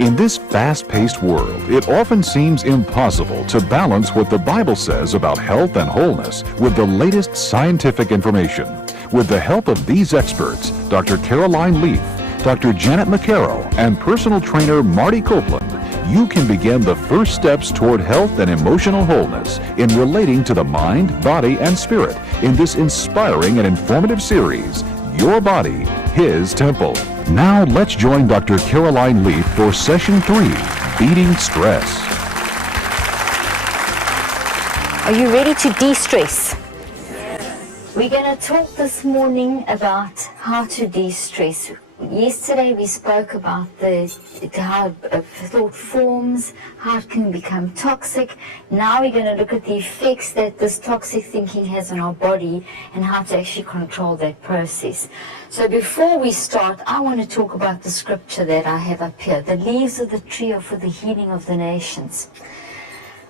In this fast-paced world, it often seems impossible to balance what the Bible says about health and wholeness with the latest scientific information. With the help of these experts, Dr. Caroline Leaf, Dr. Janet McCarroll, and personal trainer Marty Copeland, you can begin the first steps toward health and emotional wholeness in relating to the mind, body, and spirit in this inspiring and informative series, Your Body, His Temple. Now let's join Dr. Caroline Leaf for Session 3, Beating Stress. Are you ready to de-stress? We're going to talk this morning about how to de-stress. Yesterday we spoke about how thought forms, how it can become toxic. Now we're going to look at the effects that this toxic thinking has on our body and how to actually control that process. So before we start, I want to talk about the scripture that I have up here. The leaves of the tree are for the healing of the nations.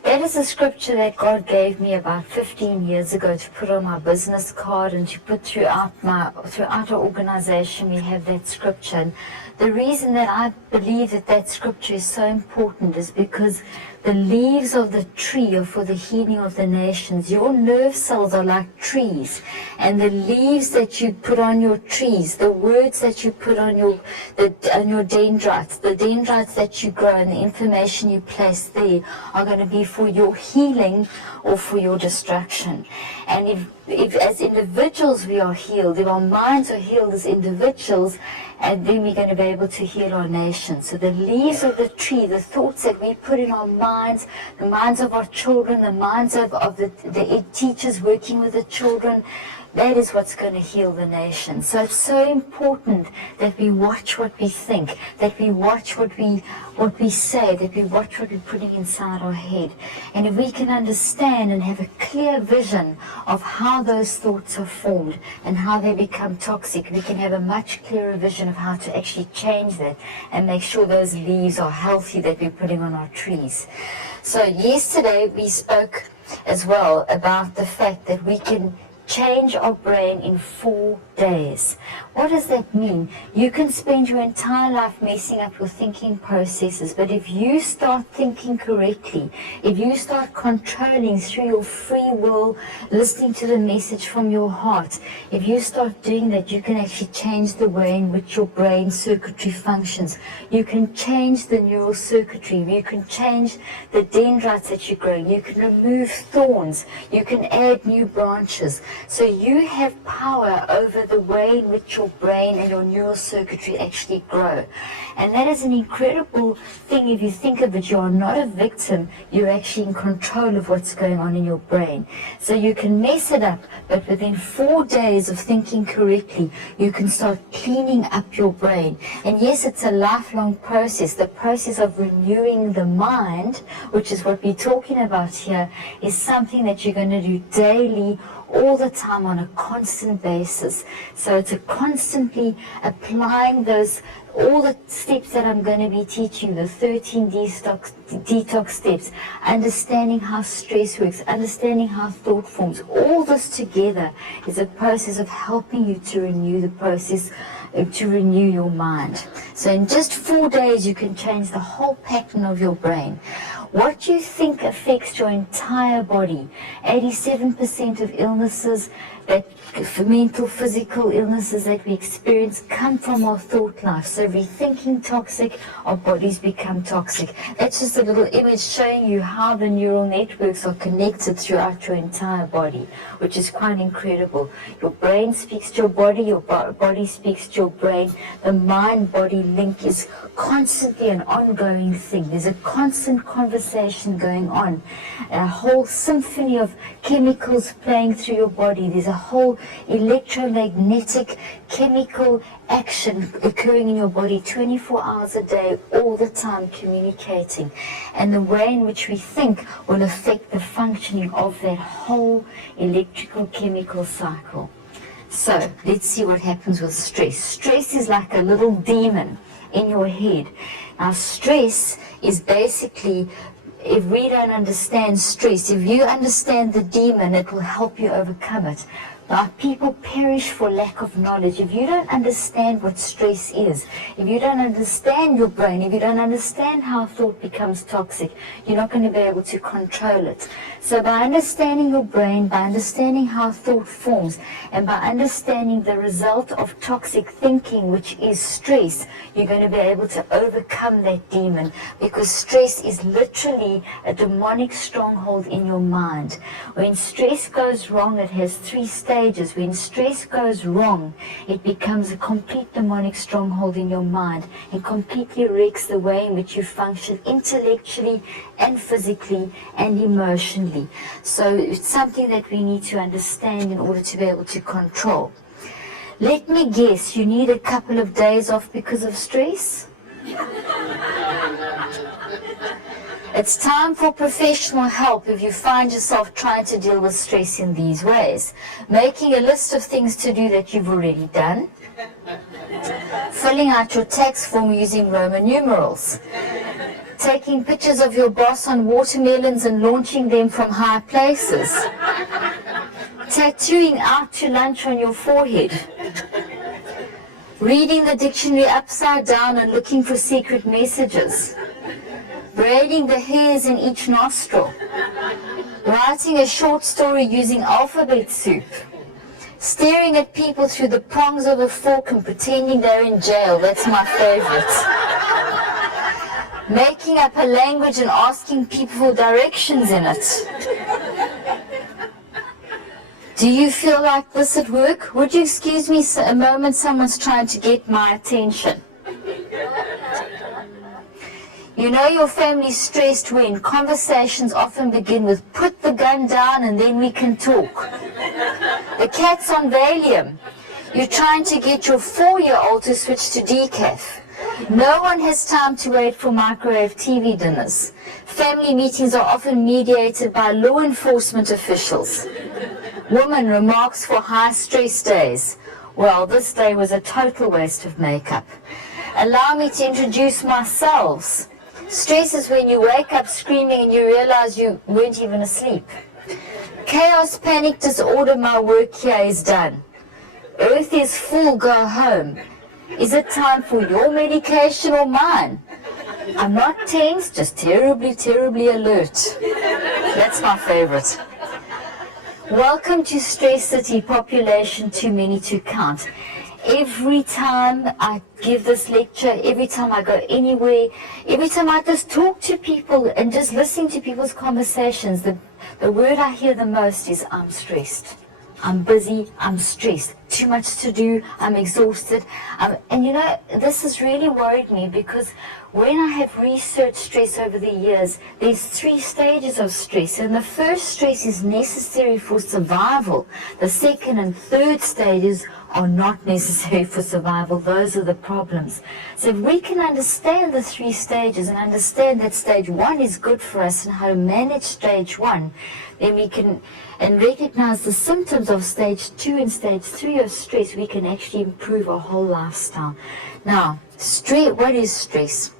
That is a scripture that God gave me about 15 years ago to put on my business card and to put throughout our organization. We have that scripture. And the reason that I believe that scripture is so important is because the leaves of the tree are for the healing of the nations. Your nerve cells are like trees, and the leaves that you put on your trees, the words that you put on your dendrites, the dendrites that you grow, and the information you place there are going to be for your healing or for your destruction. And if as individuals we are healed, if our minds are healed as individuals, and then we're going to be able to heal our nation. So the leaves of the tree, the thoughts that we put in our minds, the minds of our children, the minds of the teachers working with the children, that is what's going to heal the nation. So it's so important that we watch what we think, that we watch what we say, that we watch what we're putting inside our head. And if we can understand and have a clear vision of how those thoughts are formed and how they become toxic, we can have a much clearer vision of how to actually change that and make sure those leaves are healthy that we're putting on our trees. So yesterday we spoke as well about the fact that we can change our brain in 4 days. What does that mean? You can spend your entire life messing up your thinking processes, but if you start thinking correctly, if you start controlling through your free will, listening to the message from your heart, if you start doing that, you can actually change the way in which your brain circuitry functions. You can change the neural circuitry. You can change the dendrites that you're growing. You can remove thorns. You can add new branches. So you have power over the way in which your brain and your neural circuitry actually grow. And that is an incredible thing. If you think of it, you are not a victim. You're actually in control of what's going on in your brain. So you can mess it up, but within 4 days of thinking correctly, you can start cleaning up your brain. And yes, it's a lifelong process. The process of renewing the mind, which is what we're talking about here, is something that you're going to do daily, all the time, on a constant basis. So it's a constantly applying all the steps that I'm going to be teaching, the 13 detox steps, understanding how stress works, understanding how thought forms. All this together is a process of helping you to renew the process, to renew your mind. So in just 4 days, you can change the whole pattern of your brain. What you think affects your entire body. 87% of illnesses, mental, physical illnesses that we experience come from our thought life. So if we're thinking toxic, our bodies become toxic. That's just a little image showing you how the neural networks are connected throughout your entire body, which is quite incredible. Your brain speaks to your body, your body speaks to your brain. The mind-body link is constantly an ongoing thing. There's a constant conversation going on, a whole symphony of chemicals playing through your body. There's a whole electromagnetic chemical action occurring in your body 24 hours a day, all the time, communicating. And the way in which we think will affect the functioning of that whole electrical chemical cycle. So let's see what happens with stress. Stress is like a little demon in your head. Now stress is basically, if we don't understand stress, if you understand the demon, it will help you overcome it. Our people perish for lack of knowledge. If you don't understand what stress is, if you don't understand your brain, if you don't understand how thought becomes toxic, you're not going to be able to control it. So by understanding your brain, by understanding how thought forms, and by understanding the result of toxic thinking, which is stress, you're going to be able to overcome that demon, because stress is literally a demonic stronghold in your mind. When stress goes wrong, it has 3 stages. When stress goes wrong, it becomes a complete demonic stronghold in your mind and completely wrecks the way in which you function intellectually and physically and emotionally. So it's something that we need to understand in order to be able to control. Let me guess, you need a couple of days off because of stress? It's time for professional help if you find yourself trying to deal with stress in these ways. Making a list of things to do that you've already done. Filling out your tax form using Roman numerals. Taking pictures of your boss on watermelons and launching them from high places. Tattooing out to lunch on your forehead. Reading the dictionary upside down and looking for secret messages. Braiding the hairs in each nostril. Writing a short story using alphabet soup. Staring at people through the prongs of a fork and pretending they're in jail. That's my favorite. Making up a language and asking people for directions in it. Do you feel like this at work? Would you excuse me a moment? Someone's trying to get my attention. You know your family's stressed when conversations often begin with "put the gun down and then we can talk." The cat's on Valium. You're trying to get your 4-year-old to switch to decaf. No one has time to wait for microwave TV dinners. Family meetings are often mediated by law enforcement officials. Woman remarks for high stress days. Well, this day was a total waste of makeup. Allow me to introduce myself. Stress is when you wake up screaming and you realize you weren't even asleep. Chaos, panic, disorder, my work here is done. Earth is full, go home. Is it time for your medication or mine? I'm not tense, just terribly, terribly alert. That's my favorite. Welcome to Stress City, population too many to count. Every time I give this lecture, every time I go anywhere, every time I just talk to people and just listen to people's conversations, the word I hear the most is I'm stressed. I'm busy, I'm stressed, too much to do, I'm exhausted. And you know, this has really worried me, because when I have researched stress over the years, there's 3 stages of stress. And the first stress is necessary for survival. The second and third stages are not necessary for survival. Those are the problems. So if we can understand the 3 stages and understand that stage 1 is good for us and how to manage stage 1, then we can, and recognize the symptoms of stage 2 and stage 3 of stress, we can actually improve our whole lifestyle. Now, what is stress?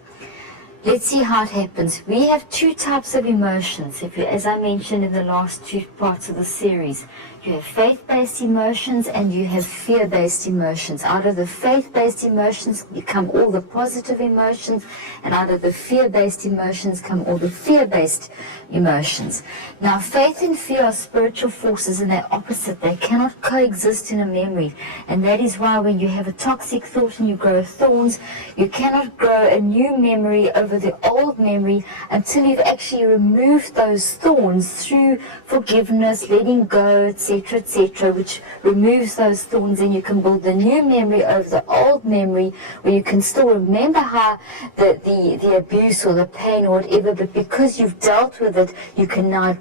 Let's see how it happens. We have 2 types of emotions, as I mentioned in the last 2 parts of the series. You have faith-based emotions and you have fear-based emotions. Out of the faith-based emotions come all the positive emotions, and out of the fear-based emotions come all the fear-based emotions. Now, faith and fear are spiritual forces, and they're opposite. They cannot coexist in a memory. And that is why when you have a toxic thought and you grow thorns, you cannot grow a new memory over the old memory until you've actually removed those thorns through forgiveness, letting go, etc., etc., which removes those thorns, and you can build the new memory over the old memory, where you can still remember how the abuse or the pain or whatever, but because you've dealt with it, you can now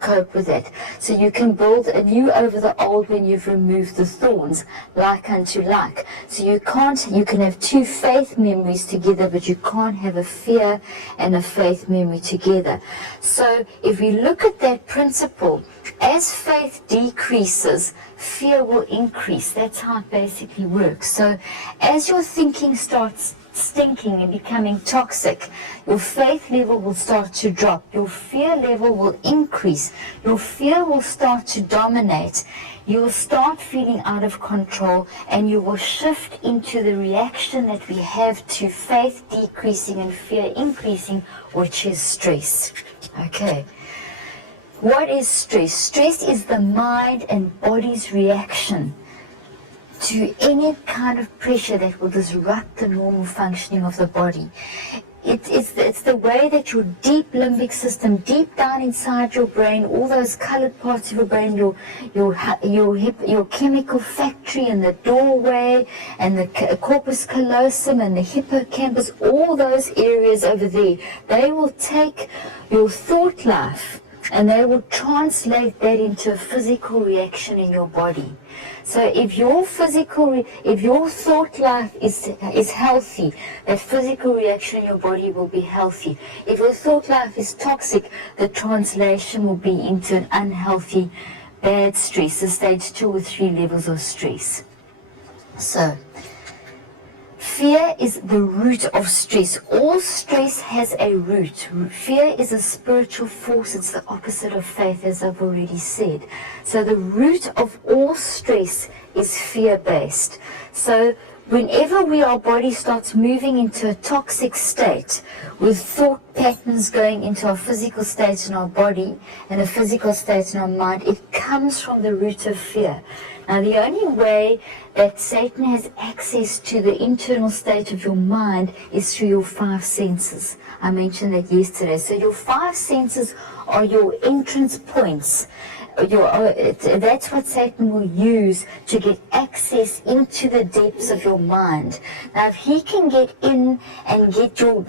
cope with it. So you can build a new over the old when you've removed the thorns, like unto like. So you can have 2 faith memories together, but you can't have a fear and a faith memory together. So if we look at that principle, as faith decreases, fear will increase. That's how it basically works. So as your thinking starts stinking and becoming toxic, your faith level will start to drop. Your fear level will increase. Your fear will start to dominate. You will start feeling out of control, and you will shift into the reaction that we have to faith decreasing and fear increasing, which is stress. Okay. What is stress? Stress is the mind and body's reaction to any kind of pressure that will disrupt the normal functioning of the body. It's the way that your deep limbic system, deep down inside your brain, all those colored parts of your brain, your chemical factory and the doorway and the corpus callosum and the hippocampus, all those areas over there, they will take your thought life and they will translate that into a physical reaction in your body. So if your thought life is healthy, that physical reaction in your body will be healthy. If your thought life is toxic, the translation will be into an unhealthy, bad stress, the stage 2 or 3 levels of stress. So, fear is the root of stress. All stress has a root. Fear is a spiritual force. It's the opposite of faith, as I've already said. So the root of all stress is fear-based. So whenever our body starts moving into a toxic state, with thought patterns going into our physical state in our body and a physical state in our mind, it comes from the root of fear. Now, the only way that Satan has access to the internal state of your mind is through your 5 senses. I mentioned that yesterday. So your 5 senses are your entrance points. That's what Satan will use to get access into the depths of your mind. Now, if he can get in and get your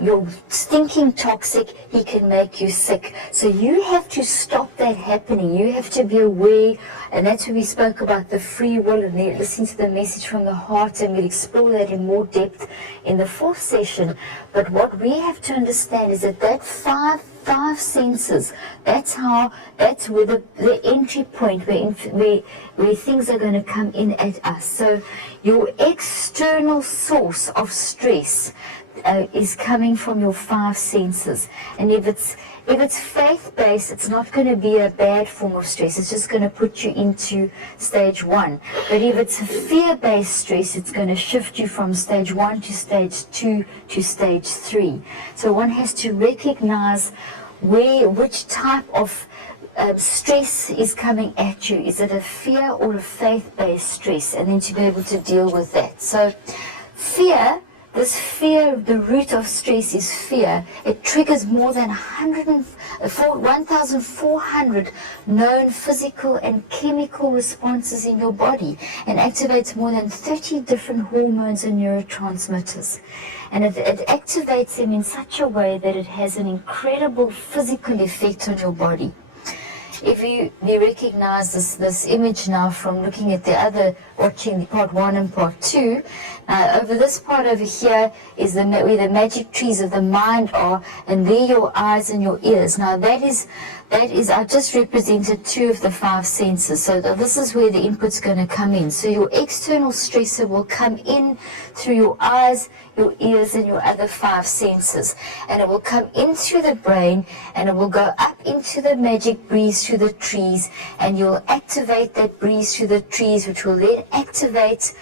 stinking toxic, he can make you sick. So you have to stop that happening. You have to be aware, and that's where we spoke about the free will, and listen to the message from the heart, and we'll explore that in more depth in the 4th session. But what we have to understand is that five senses, that's where the entry point where things are going to come in at us. So your external source of stress is coming from your 5 senses. And if it's faith-based, it's not going to be a bad form of stress. It's just going to put you into stage 1. But if it's a fear-based stress, it's going to shift you from stage 1 to stage 2 to stage 3. So one has to recognize which type of stress is coming at you. Is it a fear or a faith-based stress? And then to be able to deal with that. So fear, the root of stress is fear. It triggers more than 1,400 known physical and chemical responses in your body, and activates more than 30 different hormones and neurotransmitters. And it activates them in such a way that it has an incredible physical effect on your body. If you recognize this image now from looking at watching part 1 and part 2, over this part over here is where the magic trees of the mind are, and there your eyes and your ears. Now that is I just represented 2 of the 5 senses. So this is where the input's going to come in. So your external stressor will come in through your eyes, your ears, and your other 5 senses. And it will come in through the brain, and it will go up into the magic breeze through the trees, and you'll activate that breeze through the trees, which will then activate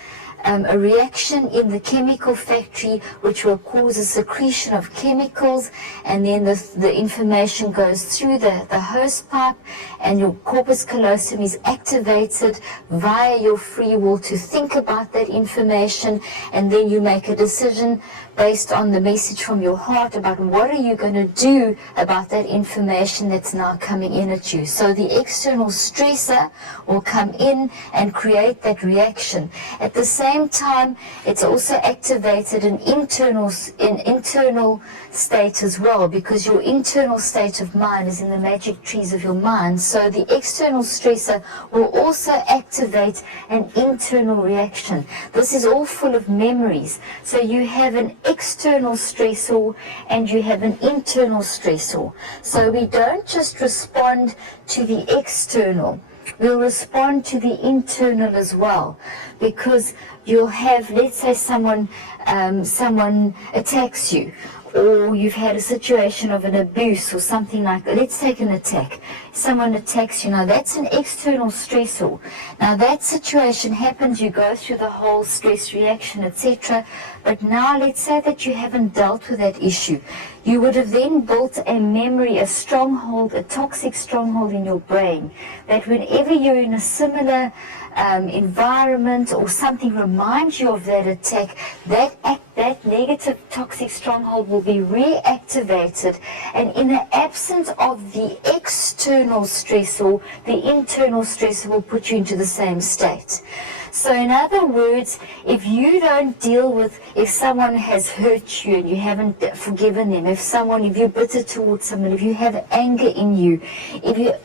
a reaction in the chemical factory, which will cause a secretion of chemicals, and then the information goes through the hose pipe, and your corpus callosum is activated via your free will to think about that information, and then you make a decision based on the message from your heart about what are you going to do about that information that's now coming in at you. So the external stressor will come in and create that reaction. At the same time, it's also activated an internal state as well, because your internal state of mind is in the magic trees of your mind. So the external stressor will also activate an internal reaction. This is all full of memories. So you have an external stressor and you have an internal stressor. So we don't just respond to the external. will respond to the internal as well, because you'll have, let's say someone attacks you, or you've had a situation of an abuse or something like that. Let's take an attack. Someone attacks you. Now that's an external stressor. Now that situation happens, you go through the whole stress reaction, etc. But now let's say that you haven't dealt with that issue. You would have then built a memory, a stronghold, a toxic stronghold in your brain, that whenever you're in a similar environment or something reminds you of that attack, that negative toxic stronghold will be reactivated, and in the absence of the external stressor, the internal stressor will put you into the same state. So in other words, if you don't deal with, if someone has hurt you and you haven't forgiven them, if you're bitter towards someone, if you have anger in you,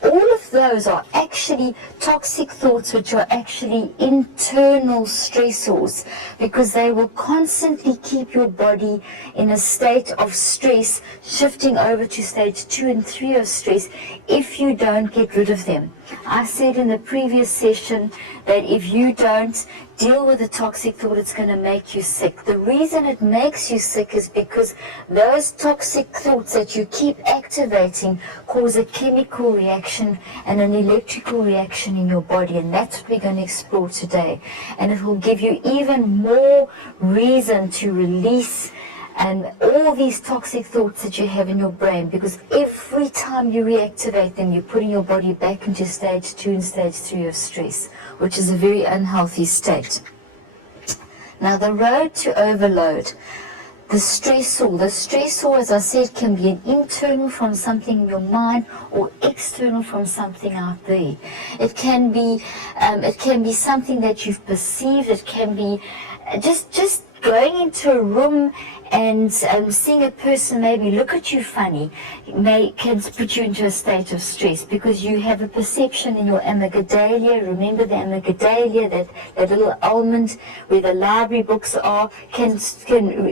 all of those are actually toxic thoughts, which are actually internal stressors, because they will constantly keep your body in a state of stress, shifting over to stage 2 and 3 of stress if you don't get rid of them. I said in the previous session that if you don't deal with a toxic thought, it's going to make you sick. The reason it makes you sick is because those toxic thoughts that you keep activating cause a chemical reaction and an electrical reaction in your body, and that's what we're going to explore today. And it will give you even more reason to release and all these toxic thoughts that you have in your brain, because every time you reactivate them, you're putting your body back into stage 2 and stage 3 of stress, which is a very unhealthy state. Now, the road to overload. The stressor, as I said, can be an internal from something in your mind or external from something out there. It can be something that you've perceived. It can be just going into a room and seeing a person maybe look at you funny can put you into a state of stress, because you have a perception in your amygdala. Remember the amygdala, that little almond where the library books are, can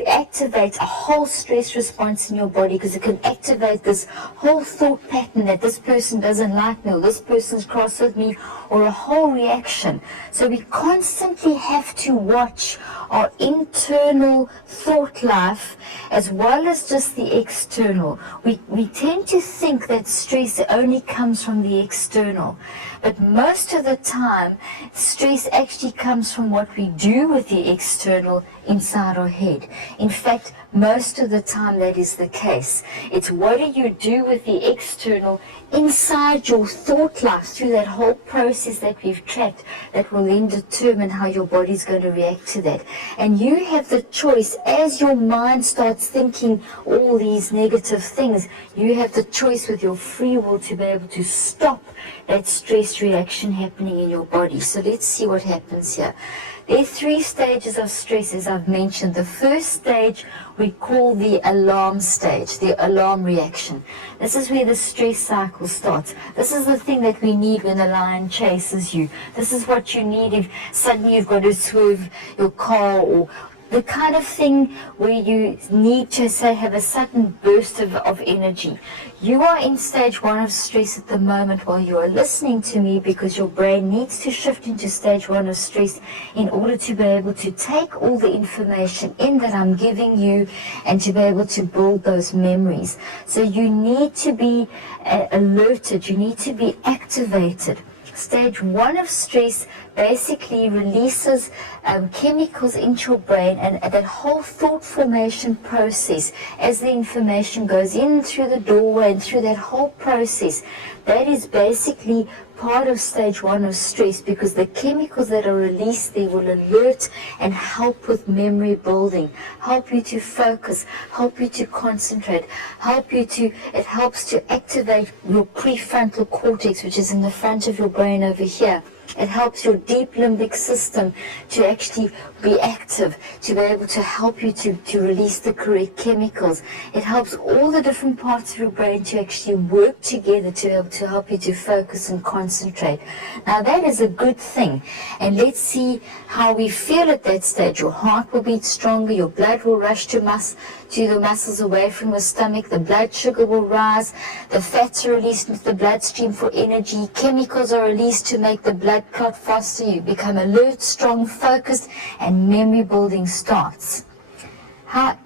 activate a whole stress response in your body, because it can activate this whole thought pattern that this person doesn't like me, or this person's cross with me, or a whole reaction. So we constantly have to watch our internal thought life as well as just the external. We tend to think that stress only comes from the external, but most of the time stress actually comes from what we do with the external inside our head. In fact, most of the time that is the case. It's what do you do with the external inside your thought life through that whole process that we've tracked, that will then determine how your body's going to react to that. And you have the choice, as your mind starts thinking all these negative things, you have the choice with your free will to be able to stop that stress reaction happening in your body. So let's see what happens here. There are 3 stages of stress, as I've mentioned. The first stage we call the alarm stage, the alarm reaction. This is where the stress cycle starts. This is the thing that we need when the lion chases you. This is what you need if suddenly you've got to swerve your car, or the kind of thing where you need to, say, have a sudden burst of energy. You are in stage 1 of stress at the moment while you are listening to me, because your brain needs to shift into stage 1 of stress in order to be able to take all the information in that I'm giving you and to be able to build those memories. So you need to be alerted, you need to be activated. Stage 1 of stress basically releases chemicals into your brain, and that whole thought formation process, as the information goes in through the doorway and through that whole process, that is basically part of stage 1 of stress, because the chemicals that are released there will alert and help with memory building, help you to focus, help you to concentrate, it helps to activate your prefrontal cortex, which is in the front of your brain over here. It helps your deep limbic system to actually be active, to be able to help you to release the correct chemicals. It helps all the different parts of your brain to actually work together to be able to help you to focus and concentrate. Now that is a good thing. And let's see how we feel at that stage. Your heart will beat stronger, your blood will rush to to the muscles away from your stomach. The blood sugar will rise. The fats are released into the bloodstream for energy. Chemicals are released to make the blood clot faster. You become alert, strong, focused, and memory building starts.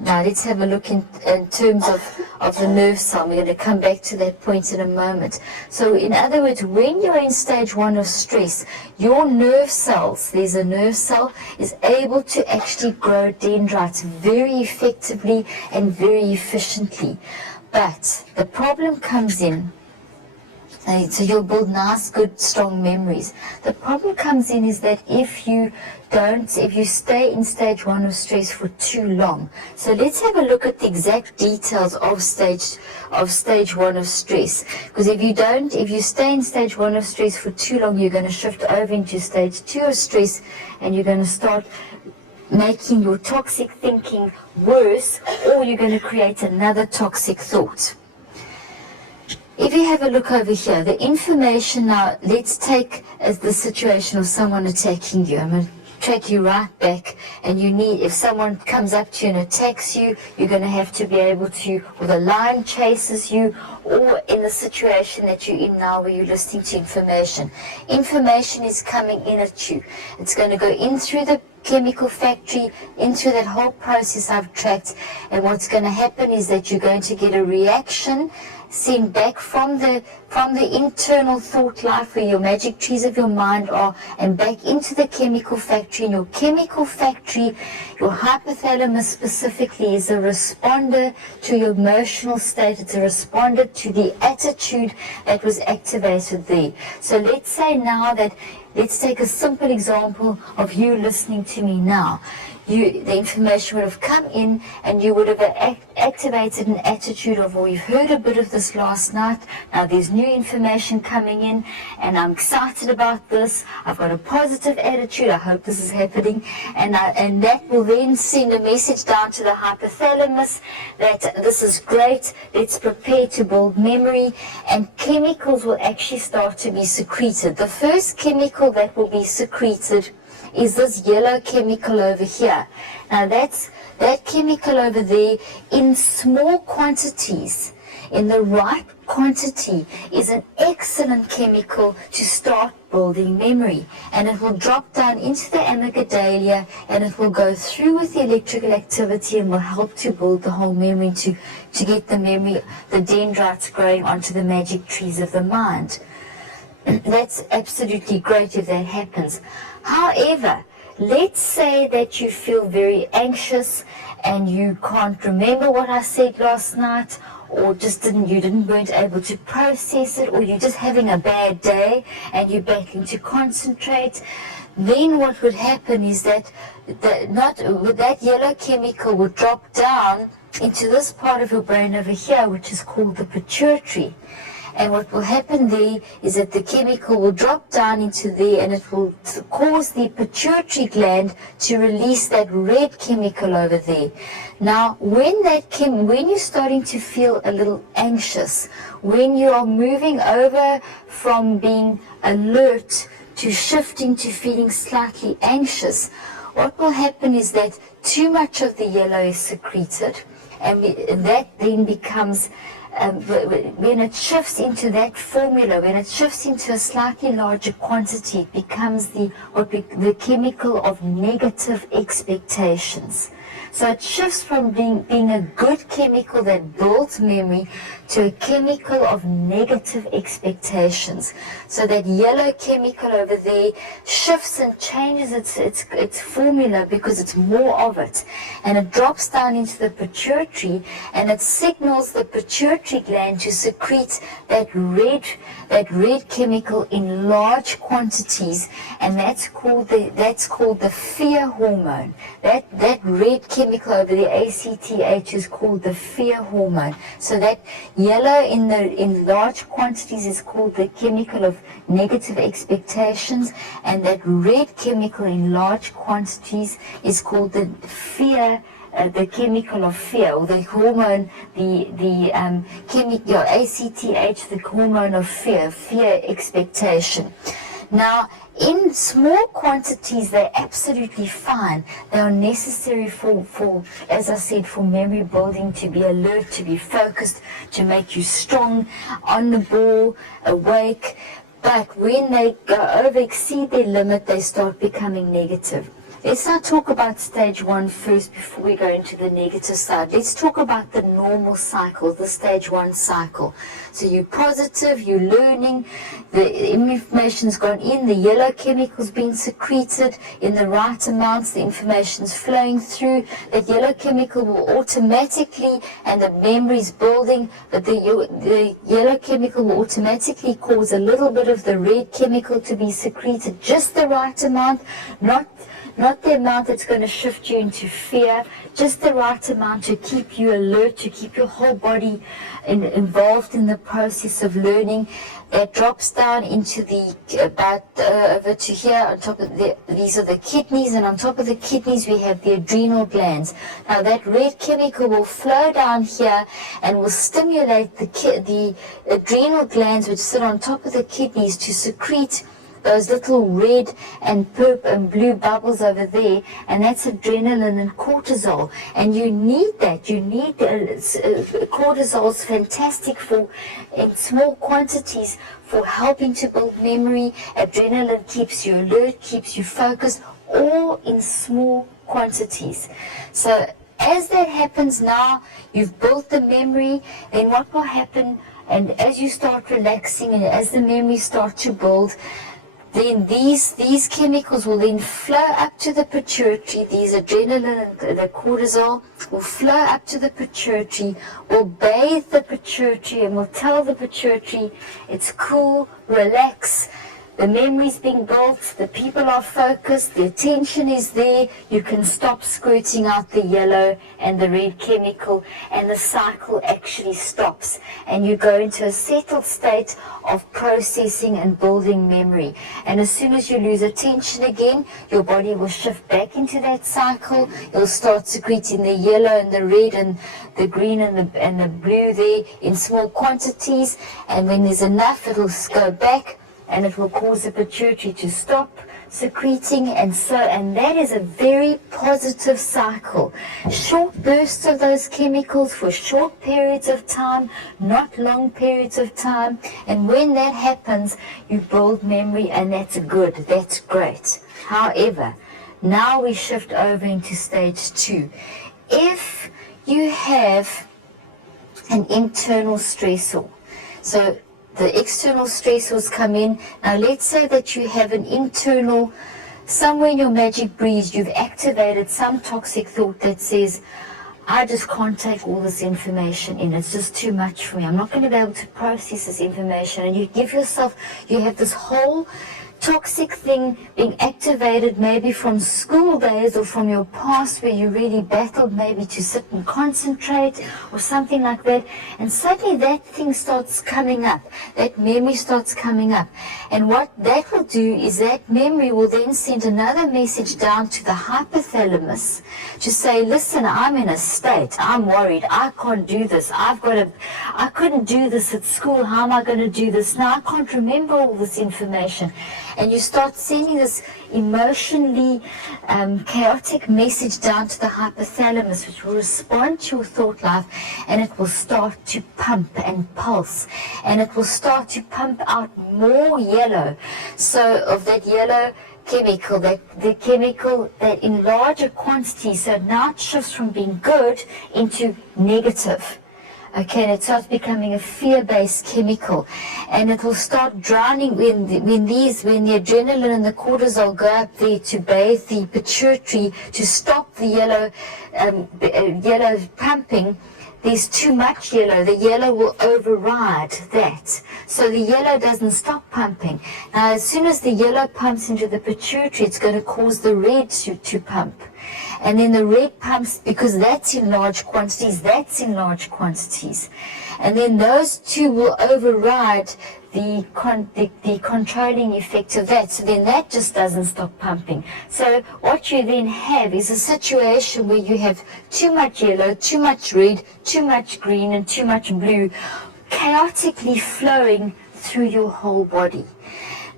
Now let's have a look in terms of the nerve cell. We're going to come back to that point in a moment. So in other words, when you're in stage 1 of stress, your nerve cells, there's a nerve cell, is able to actually grow dendrites very effectively and very efficiently. But the problem comes in, so you'll build nice, good, strong memories. The problem comes in is that if you stay in stage 1 of stress for too long. So let's have a look at the exact details of stage 1 of stress. Because if you stay in stage 1 of stress for too long, you're going to shift over into stage 2 of stress, and you're going to start making your toxic thinking worse, or you're going to create another toxic thought. If you have a look over here, the information now, let's take as the situation of someone attacking you. I'm going to track you right back, and if someone comes up to you and attacks you, you're going to have to be able to, or the lion chases you, or in the situation that you're in now where you're listening to information. Information is coming in at you. It's going to go in through the chemical factory, into that whole process I've tracked, and what's going to happen is that you're going to get a reaction sent back from the internal thought life where your magic trees of your mind are, and back into the chemical factory. And your chemical factory, your hypothalamus specifically, is a responder to your emotional state. It's a responder to the attitude that was activated there. So let's say now that, let's take a simple example of you listening to me now. The information would have come in, and you would have activated an attitude of, well, you've heard a bit of this last night, now there's new information coming in, and I'm excited about this, I've got a positive attitude, I hope this is happening, and that will then send a message down to the hypothalamus that this is great, let's prepare to build memory, and chemicals will actually start to be secreted. The first chemical that will be secreted is this yellow chemical over here. Now that chemical over there, in small quantities, in the right quantity, is an excellent chemical to start building memory. And it will drop down into the amygdala, and it will go through with the electrical activity and will help to build the whole memory, to get the memory, the dendrites growing onto the magic trees of the mind. That's absolutely great if that happens. However, let's say that you feel very anxious and you can't remember what I said last night, or weren't able to process it, or you're just having a bad day and you're battling to concentrate. Then what would happen is that that yellow chemical would drop down into this part of your brain over here, which is called the pituitary. And what will happen there is that the chemical will drop down into there, and it will cause the pituitary gland to release that red chemical over there. Now, when you're starting to feel a little anxious, when you are moving over from being alert to shifting to feeling slightly anxious, what will happen is that too much of the yellow is secreted, and that then becomes, when it shifts into that formula, when it shifts into a slightly larger quantity, it becomes the chemical of negative expectations. So it shifts from being a good chemical that builds memory to a chemical of negative expectations. So that yellow chemical over there shifts and changes its formula because it's more of it. And it drops down into the pituitary, and it signals the pituitary gland to secrete that red chemical in large quantities, and that's called the fear hormone. That red chemical over the ACTH is called the fear hormone. So that yellow in large quantities is called the chemical of negative expectations, and that red chemical in large quantities is called the chemical of fear, or the hormone, chemical ACTH, the hormone of fear expectation. Now, in small quantities, they're absolutely fine. They are necessary for, as I said, for memory building, to be alert, to be focused, to make you strong, on the ball, awake. But when they exceed their limit, they start becoming negative. Let's now talk about stage 1 first before we go into the negative side. Let's talk about the normal cycle, the stage 1 cycle. So you're positive, you're learning, the information's gone in, the yellow chemical's being secreted in the right amounts, the information's flowing through. That yellow chemical will automatically, and the memory's building, but the yellow chemical will automatically cause a little bit of the red chemical to be secreted, just the right amount, not the amount that's going to shift you into fear, just the right amount to keep you alert, to keep your whole body involved in the process of learning. That drops down into the, over to here, on top of these are the kidneys, and on top of the kidneys we have the adrenal glands. Now that red chemical will flow down here and will stimulate the adrenal glands, which sit on top of the kidneys, to secrete those little red and purple and blue bubbles over there, and that's adrenaline and cortisol. And you need that. You need cortisol's fantastic for, in small quantities, for helping to build memory. Adrenaline keeps you alert, keeps you focused, all in small quantities. So as that happens now, you've built the memory, then what will happen, and as you start relaxing and as the memory starts to build, then these chemicals will then flow up to the pituitary. These adrenaline and the cortisol will flow up to the pituitary, will bathe the pituitary, and will tell the pituitary it's cool, relax. The memory's being built, the people are focused, the attention is there, you can stop squirting out the yellow and the red chemical, and the cycle actually stops. And you go into a settled state of processing and building memory. And as soon as you lose attention again, your body will shift back into that cycle. You'll start secreting the yellow and the red and the green and the blue there in small quantities. And when there's enough, it'll go back, and it will cause the pituitary to stop secreting, and that is a very positive cycle. Short bursts of those chemicals for short periods of time, not long periods of time. And when that happens, you build memory, and that's good, that's great. However, now we shift over into stage 2. If you have an internal stressor, so the external stressors come in. Now let's say that you have an internal, somewhere in your magic breeze, you've activated some toxic thought that says, I just can't take all this information in. It's just too much for me. I'm not going to be able to process this information. And you give yourself, you have this whole toxic thing being activated, maybe from school days or from your past where you really battled maybe to sit and concentrate or something like that, and suddenly that thing starts coming up, that memory starts coming up. And what that will do is that memory will then send another message down to the hypothalamus to say, listen, I'm in a state, I'm worried, I can't do this, I couldn't do this at school, how am I going to do this now? I can't remember all this information. And you start sending this emotionally chaotic message down to the hypothalamus, which will respond to your thought life, and it will start to pump and pulse, and it will start to pump out more yellow. So of that yellow chemical, the chemical that in larger quantities, so now it shifts from being good into negative. Okay, and it starts becoming a fear-based chemical, and it will start drowning when the adrenaline and the cortisol go up there to bathe the pituitary to stop the yellow pumping. There's too much yellow. The yellow will override that. So the yellow doesn't stop pumping. Now, as soon as the yellow pumps into the pituitary, it's going to cause the red to pump. And then the red pumps, because that's in large quantities, And then those two will override the controlling effect of that. So then that just doesn't stop pumping. So what you then have is a situation where you have too much yellow, too much red, too much green, and too much blue chaotically flowing through your whole body.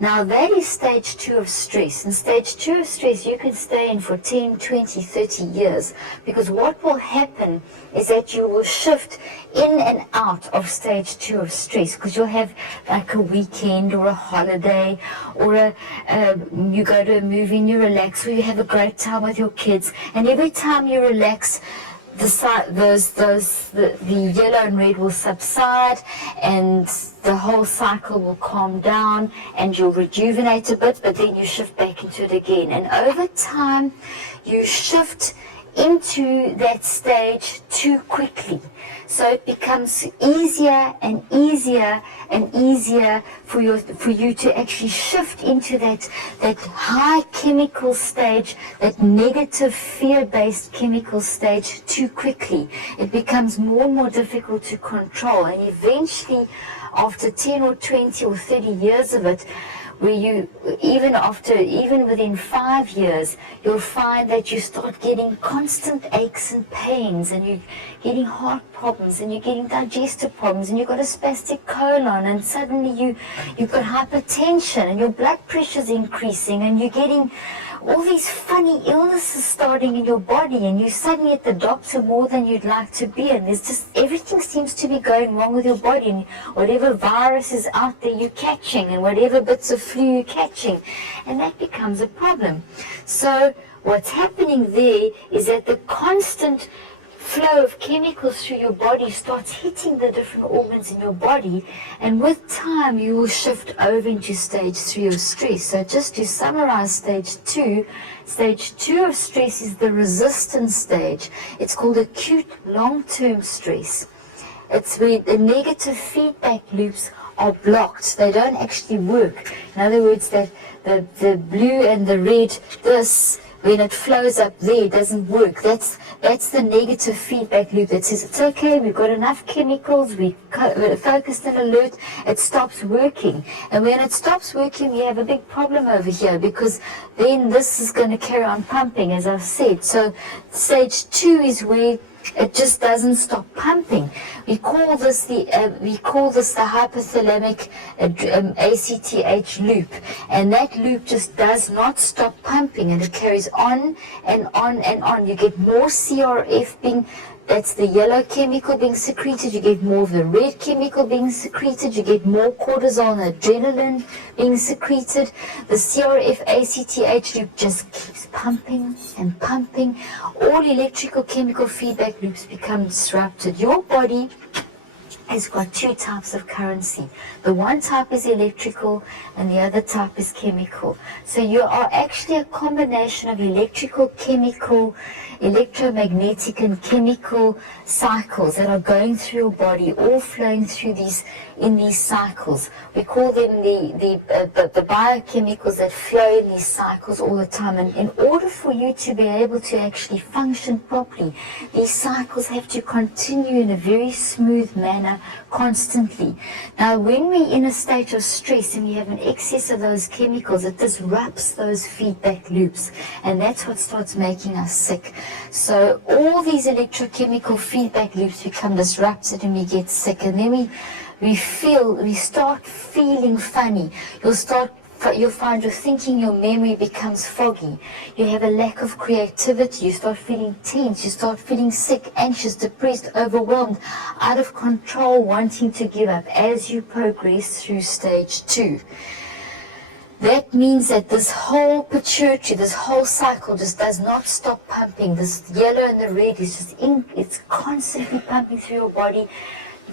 Now that is stage 2 of stress. In stage 2 of stress, you can stay in for 10, 20, 30 years, because what will happen is that you will shift in and out of stage 2 of stress, because you'll have like a weekend or a holiday, or you go to a movie and you relax, or you have a great time with your kids, and every time you relax, the yellow and red will subside, and the whole cycle will calm down, and you'll rejuvenate a bit, but then you shift back into it again. And over time, you shift into that stage too quickly. So it becomes easier and easier and easier for you to actually shift into that high chemical stage, that negative fear-based chemical stage too quickly. It becomes more and more difficult to control, and eventually after 10 or 20 or 30 years of it, where you, even within 5 years, you'll find that you start getting constant aches and pains, and you're getting heart problems, and you're getting digestive problems, and you've got a spastic colon, and suddenly you've got hypertension, and your blood pressure's increasing, and you're getting all these funny illnesses starting in your body, and you're suddenly at the doctor more than you'd like to be, and there's just, everything seems to be going wrong with your body, and whatever virus is out there you're catching, and whatever bits of flu you're catching, and that becomes a problem. So what's happening there is that the constant flow of chemicals through your body starts hitting the different organs in your body, and with time you will shift over into stage 3 of stress. So just to summarize stage 2 of stress is the resistance stage. It's called acute long-term stress. It's where the negative feedback loops are blocked. They don't actually work. In other words, that the blue and the red, when it flows up there, it doesn't work. That's the negative feedback loop that says it's okay, we've got enough chemicals, we're focused and alert, it stops working. And when it stops working, you have a big problem over here, because then this is going to carry on pumping, as I've said. So stage 2 is where it just doesn't stop pumping. We call this the hypothalamic ACTH loop, and that loop just does not stop pumping, and it carries on and on and on. You get more CRF that's the yellow chemical being secreted, you get more of the red chemical being secreted, you get more cortisol and adrenaline being secreted. The CRF ACTH loop just keeps pumping and pumping. All electrical chemical feedback loops become disrupted. Your body has got 2 types of currency. The one type is electrical and the other type is chemical. So you are actually a combination of electrical, chemical, electromagnetic and chemical cycles that are going through your body, all flowing through these cycles. We call them the biochemicals that flow in these cycles all the time. And in order for you to be able to actually function properly, these cycles have to continue in a very smooth manner constantly. Now, when we're in a state of stress and we have an excess of those chemicals, it disrupts those feedback loops, and that's what starts making us sick. So all these electrochemical feedback loops become disrupted and we get sick, and then we start feeling funny. You'll find your thinking, your memory becomes foggy. You have a lack of creativity. You start feeling tense. You start feeling sick, anxious, depressed, overwhelmed, out of control, wanting to give up as you progress through stage 2. That means that this whole pituitary, this whole cycle just does not stop pumping. This yellow and the red is just it's constantly pumping through your body.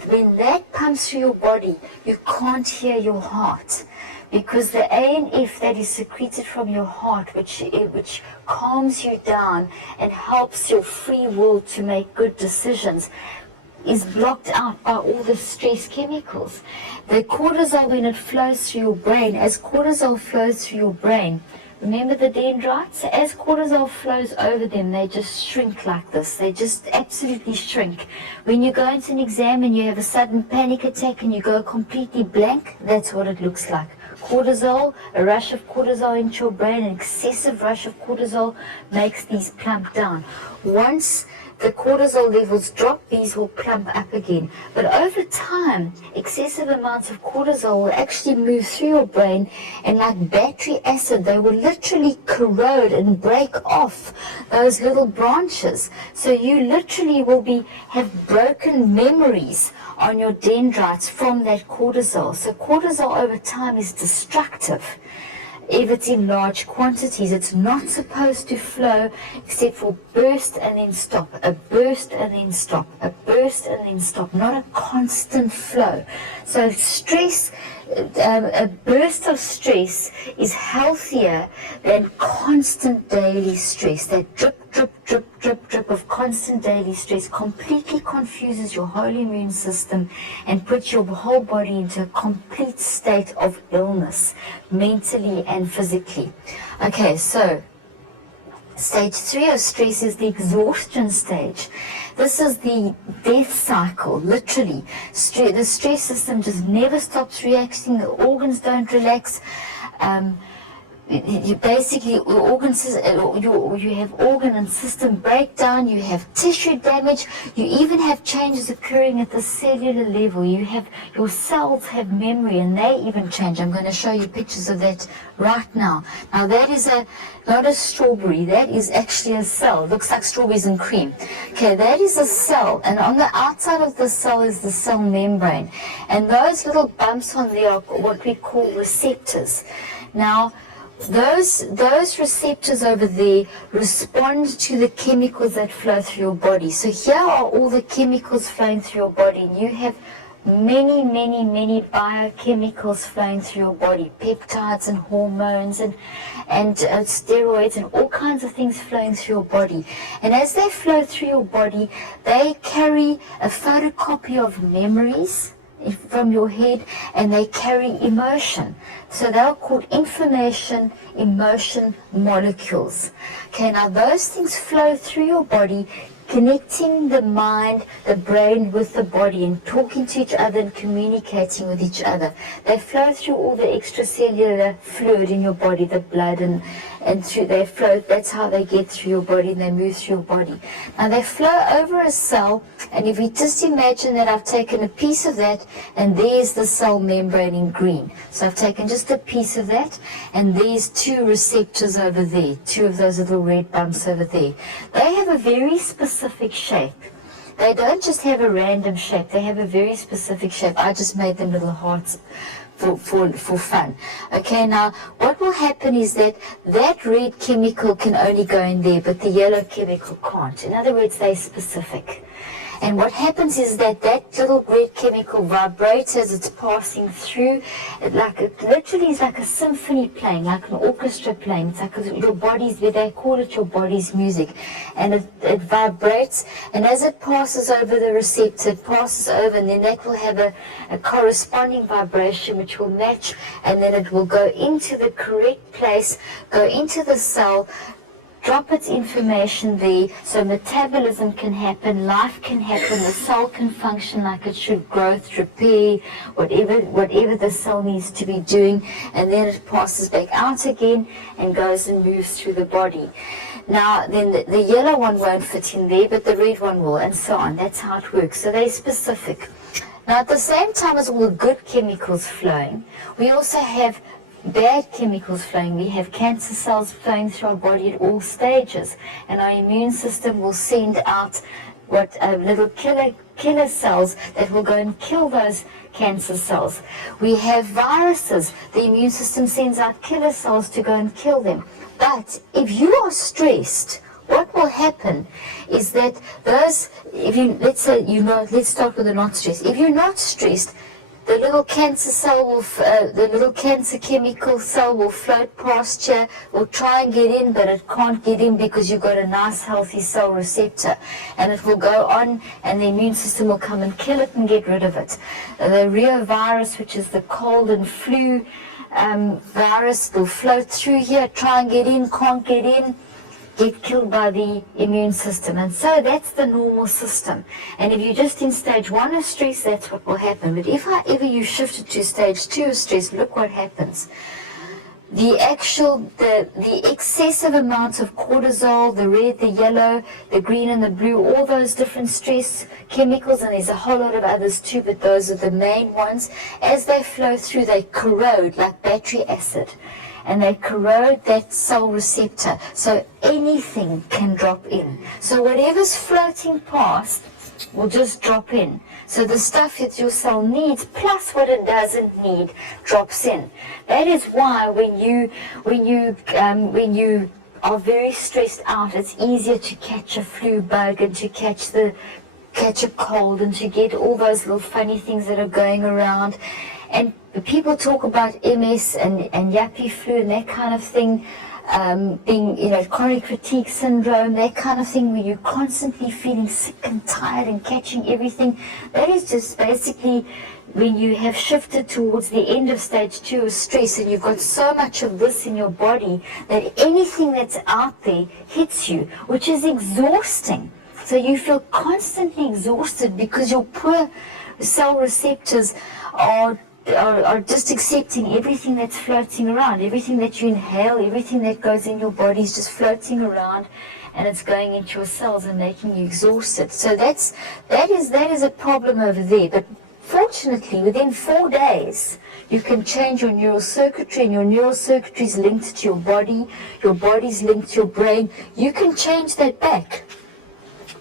When that pumps through your body, you can't hear your heart, because the ANF that is secreted from your heart, which calms you down and helps your free will to make good decisions, is blocked out by all the stress chemicals. The cortisol, when it flows through your brain, as cortisol flows through your brain, remember the dendrites? As cortisol flows over them, they just shrink like this. They just absolutely shrink. When you go into an exam and you have a sudden panic attack and you go completely blank, that's what it looks like. Cortisol, a rush of cortisol into your brain, an excessive rush of cortisol makes these plump down. Once the cortisol levels drop, these will plump up again. But over time, excessive amounts of cortisol will actually move through your brain, and like battery acid, they will literally corrode and break off those little branches. So you literally will have broken memories on your dendrites from that cortisol. So cortisol over time is destructive. If it's in large quantities, it's not supposed to flow except for burst and then stop, a burst and then stop, a burst and then stop, not a constant flow. So stress, a burst of stress is healthier than constant daily stress. That drip, drip, drip, drip, drip of constant daily stress completely confuses your whole immune system and puts your whole body into a complete state of illness, mentally and physically. Okay, so stage 3 of stress is the exhaustion stage. This is the death cycle, literally. The stress system just never stops reacting. The organs don't relax. You basically, you have organ and system breakdown, you have tissue damage, you even have changes occurring at the cellular level. Your cells have memory and they even change. I'm going to show you pictures of that right now. Now that is not a strawberry, that is actually a cell. It looks like strawberries and cream. Okay, that is a cell, and on the outside of the cell is the cell membrane. And those little bumps on there are what we call receptors. Now, those receptors over there respond to the chemicals that flow through your body. So here are all the chemicals flowing through your body, and you have many, many, many biochemicals flowing through your body, peptides and hormones and steroids and all kinds of things flowing through your body. And as they flow through your body, they carry a photocopy of memories from your head, and they carry emotion. So they're called information, emotion molecules. Okay, now those things flow through your body, connecting the mind, the brain with the body, and talking to each other and communicating with each other. They flow through all the extracellular fluid in your body, the blood, and through they flow. That's how they get through your body, and they move through your body. Now they flow over a cell, and if you just imagine that I've taken a piece of that, and there's the cell membrane in green. So I've taken just a piece of that, and there's 2 receptors over there, 2 of those little red bumps over there. They have a very specific shape. They don't just have a random shape, they have a very specific shape. I just made them little hearts for fun. Okay, now what will happen is that red chemical can only go in there, but the yellow chemical can't. In other words, they're specific. And what happens is that little red chemical vibrates as it's passing through. It literally is like a symphony playing, like an orchestra playing. It's like your body's, they call it your body's music. And it vibrates, and as it passes over the receptor, it passes over, and then that will have a corresponding vibration which will match, and then it will go into the correct place, go into the cell, drop its information there, so metabolism can happen, life can happen, the cell can function like it should, growth, repair, whatever the cell needs to be doing, and then it passes back out again and goes and moves through the body. Now, then the yellow one won't fit in there, but the red one will, and so on. That's how it works. So they're specific. Now, at the same time as all the good chemicals flowing, we also have bad chemicals flowing. We have cancer cells flowing through our body at all stages, and our immune system will send out little killer cells that will go and kill those cancer cells. We have viruses. The immune system sends out killer cells to go and kill them. But if you are stressed, what will happen is that let's start with the not stressed. If you're not stressed, the little cancer cell the little cancer chemical cell will float past you, will try and get in, but it can't get in because you've got a nice healthy cell receptor, and it will go on, and the immune system will come and kill it and get rid of it. The reovirus, which is the cold and flu virus, will float through here, try and get in, can't get in, get killed by the immune system. And so that's the normal system. And if you're just in stage 1 of stress, that's what will happen. But if however you shifted to stage 2 of stress, look what happens. the excessive amounts of cortisol, the red, the yellow, the green and the blue, all those different stress chemicals, and there's a whole lot of others too, but those are the main ones. As they flow through, they corrode like battery acid, and they corrode that cell receptor, so anything can drop in. So whatever's floating past will just drop in. So the stuff that your cell needs plus what it doesn't need drops in. That is why when you are very stressed out, it's easier to catch a flu bug and to catch a cold and to get all those little funny things that are going around. And people talk about MS and yappy flu and that kind of thing. Being, chronic fatigue syndrome, that kind of thing, where you're constantly feeling sick and tired and catching everything. That is just basically when you have shifted towards the end of stage 2 of stress, and you've got so much of this in your body that anything that's out there hits you, which is exhausting. So you feel constantly exhausted because your poor cell receptors are just accepting everything that's floating around, everything that you inhale, everything that goes in your body is just floating around, and it's going into your cells and making you exhausted. So that is a problem over there. But fortunately, within 4 days, you can change your neural circuitry, and your neural circuitry is linked to your body's linked to your brain. You can change that back.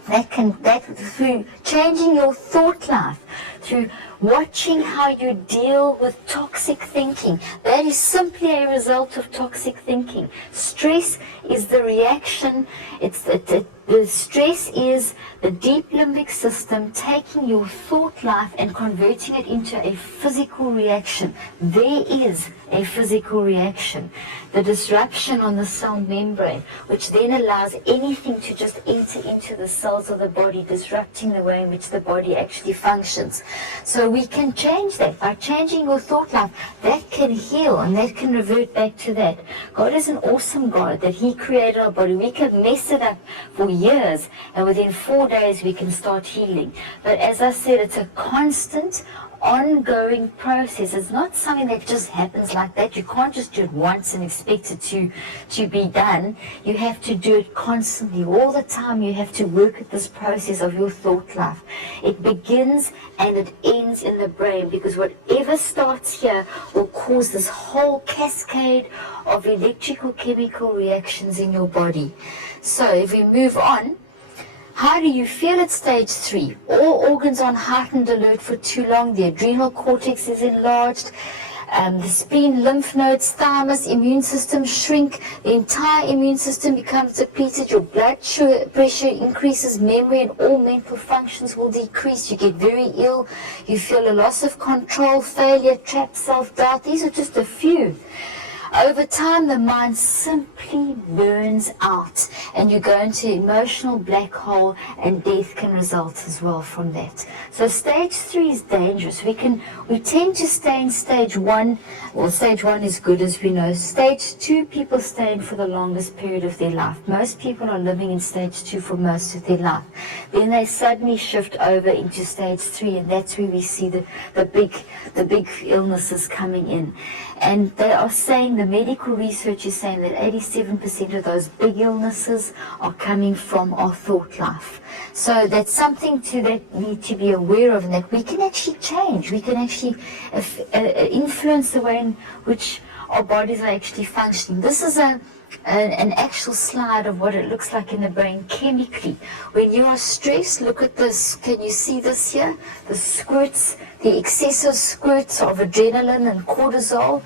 That through changing your thought life, through watching how you deal with toxic thinking. That is simply a result of toxic thinking. Stress is the reaction. The stress is the deep limbic system taking your thought life and converting it into a physical reaction. There is a physical reaction. The disruption on the cell membrane, which then allows anything to just enter into the cells of the body, disrupting the way in which the body actually functions. So we can change that. By changing your thought life, that can heal and that can revert back to that. God is an awesome God, that He created our body. We can mess it up for years, and within 4 days we can start healing. But as I said, it's a constant, ongoing process. It's not something that just happens like that. You can't just do it once and expect it to be done. You have to do it constantly. All the time you have to work at this process of your thought life. It begins and it ends in the brain, because whatever starts here will cause this whole cascade of electrical chemical reactions in your body. So if we move on, how do you feel at stage 3? All organs on heightened alert for too long. The adrenal cortex is enlarged. The spleen, lymph nodes, thymus, immune system shrink. The entire immune system becomes depleted. Your blood pressure increases. Memory and all mental functions will decrease. You get very ill. You feel a loss of control, failure, trap, self-doubt. These are just a few. Over time, the mind simply burns out, and you go into emotional black hole, and death can result as well from that. So stage 3 is dangerous. We tend to stay in stage 1. Well, stage 1 is good, as we know. Stage 2, people stay in for the longest period of their life. Most people are living in stage 2 for most of their life. Then they suddenly shift over into stage 3, and that's where we see the big illnesses coming in. And they are saying, the medical research is saying, that 87% of those big illnesses are coming from our thought life. So that's something that we need to be aware of, and that we can actually change. We can actually influence the way in which our bodies are actually functioning. This is an actual slide of what it looks like in the brain chemically. When you are stressed, look at this. Can you see this here? The squirts, the excessive squirts of adrenaline and cortisol,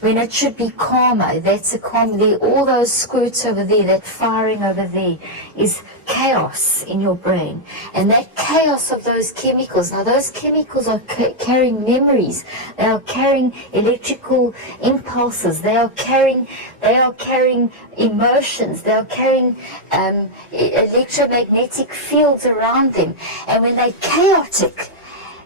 when it should be calmer. That's a calm there. All those squirts over there, that firing over there, is chaos in your brain. And that chaos of those chemicals, now those chemicals are carrying memories. They are carrying electrical impulses. They are carrying emotions. They are carrying electromagnetic fields around them. And when they're chaotic,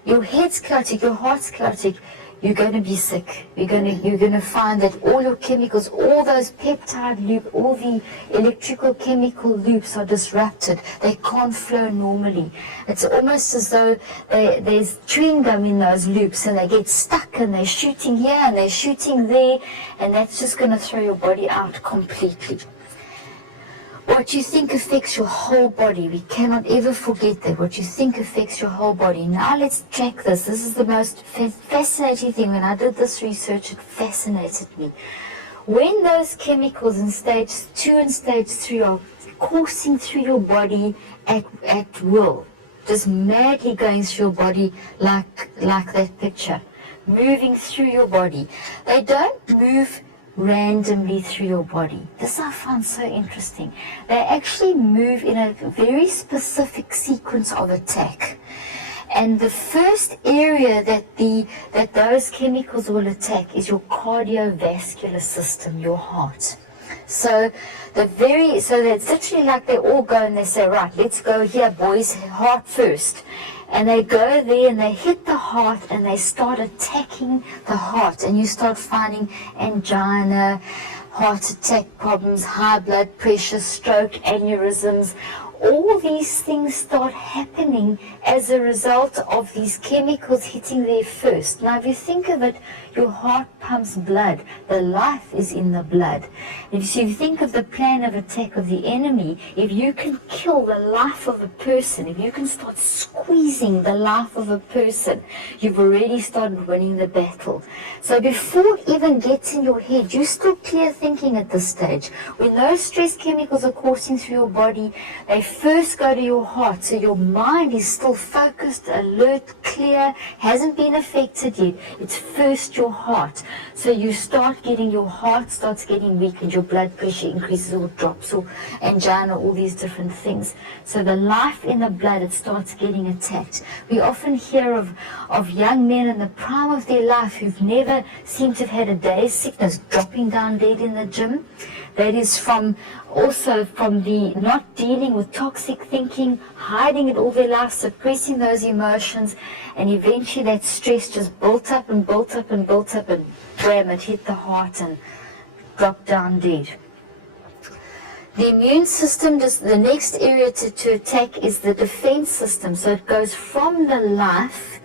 your head's chaotic, your heart's chaotic, you're going to be sick. You're going to find that all your chemicals, all those peptide loops, all the electrical chemical loops are disrupted. They can't flow normally. It's almost as though there's chewing gum in those loops, and they get stuck, and they're shooting here and they're shooting there, and that's just going to throw your body out completely. What you think affects your whole body. We cannot ever forget that. What you think affects your whole body. Now let's check this. This is the most fascinating thing. When I did this research, it fascinated me. When those chemicals in stage 2 and stage 3 are coursing through your body at will, just madly going through your body like that picture, moving through your body, they don't move randomly through your body. This I found so interesting. They actually move in a very specific sequence of attack. And the first area that those chemicals will attack is your cardiovascular system, your heart. So that's literally like they all go and they say, right, let's go here, boys, heart first. And they go there and they hit the heart and they start attacking the heart, and you start finding angina, heart attack problems, high blood pressure, stroke, aneurysms. All these things start happening as a result of these chemicals hitting there first. Now, if you think of it, your heart pumps blood. The life is in the blood. If you think of the plan of attack of the enemy, if you can kill the life of a person, if you can start squeezing the life of a person, you've already started winning the battle. So before it even gets in your head, you're still clear thinking at this stage. When those stress chemicals are coursing through your body, they first go to your heart. So your mind is still focused, alert, clear, hasn't been affected yet. It's first your heart. So you start getting, your heart starts getting weakened, your blood pressure increases or drops, or angina, all these different things. So the life in the blood, it starts getting attacked. We often hear of young men in the prime of their life who've never seemed to have had a day's sickness, dropping down dead in the gym. That is also from the not dealing with toxic thinking, hiding it all their life, suppressing those emotions, and eventually that stress just built up and built up and built up, and bam, it hit the heart and dropped down dead. The immune system, the next area to attack is the defense system. So it goes from the life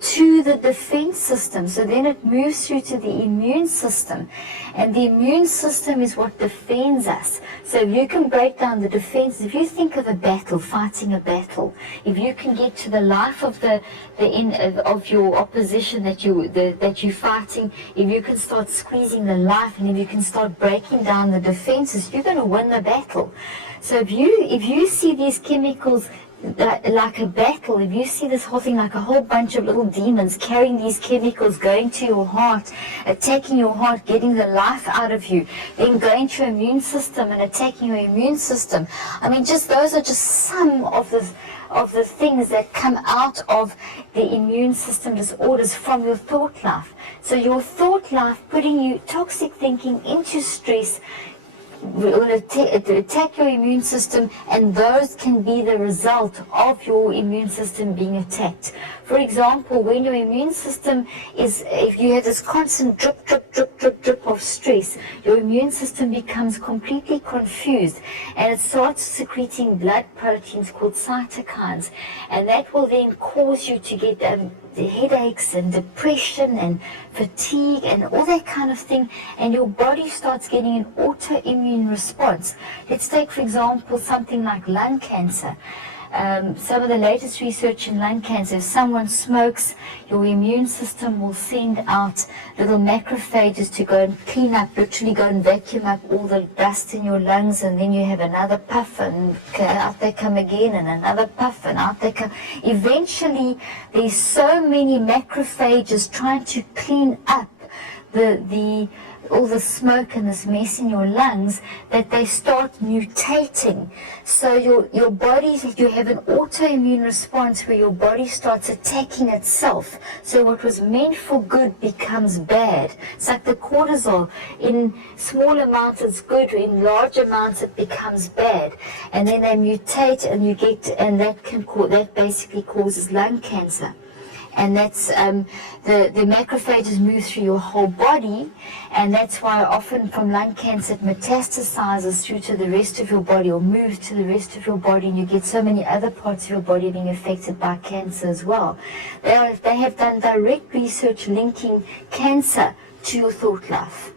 to the defense system. So then it moves through to the immune system. And the immune system is what defends us. So if you can break down the defense, if you think of a battle, fighting a battle, if you can get to the life of of your opposition that you're fighting, if you can start squeezing the life, and if you can start breaking down the defenses, you're going to win the battle. So if you see these chemicals like a battle, if you see this whole thing like a whole bunch of little demons carrying these chemicals, going to your heart, attacking your heart, getting the life out of you, then going to your immune system and attacking your immune system. I mean, just those are just some of the things that come out of the immune system disorders from your thought life. So your thought life, putting you toxic thinking into stress, will attack your immune system, and those can be the result of your immune system being attacked. For example, when your immune system if you have this constant drip, drip, drip, drip, drip of stress, your immune system becomes completely confused, and it starts secreting blood proteins called cytokines, and that will then cause you to get the headaches and depression and fatigue and all that kind of thing, and your body starts getting an autoimmune response. Let's take, for example, something like lung cancer. Some of the latest research in lung cancer, if someone smokes, your immune system will send out little macrophages to go and clean up, literally go and vacuum up all the dust in your lungs, and then you have another puff, and out they come again, and another puff, and out they come. Eventually, there's so many macrophages trying to clean up all the smoke and this mess in your lungs that they start mutating. So your body, you have an autoimmune response where your body starts attacking itself. So what was meant for good becomes bad. It's like the cortisol. In small amounts it's good, in large amounts it becomes bad. And then they mutate, and that basically causes lung cancer. And that's the macrophages move through your whole body, and that's why often from lung cancer it metastasizes through to the rest of your body or moves to the rest of your body, and you get so many other parts of your body being affected by cancer as well. They have done direct research linking cancer to your thought life.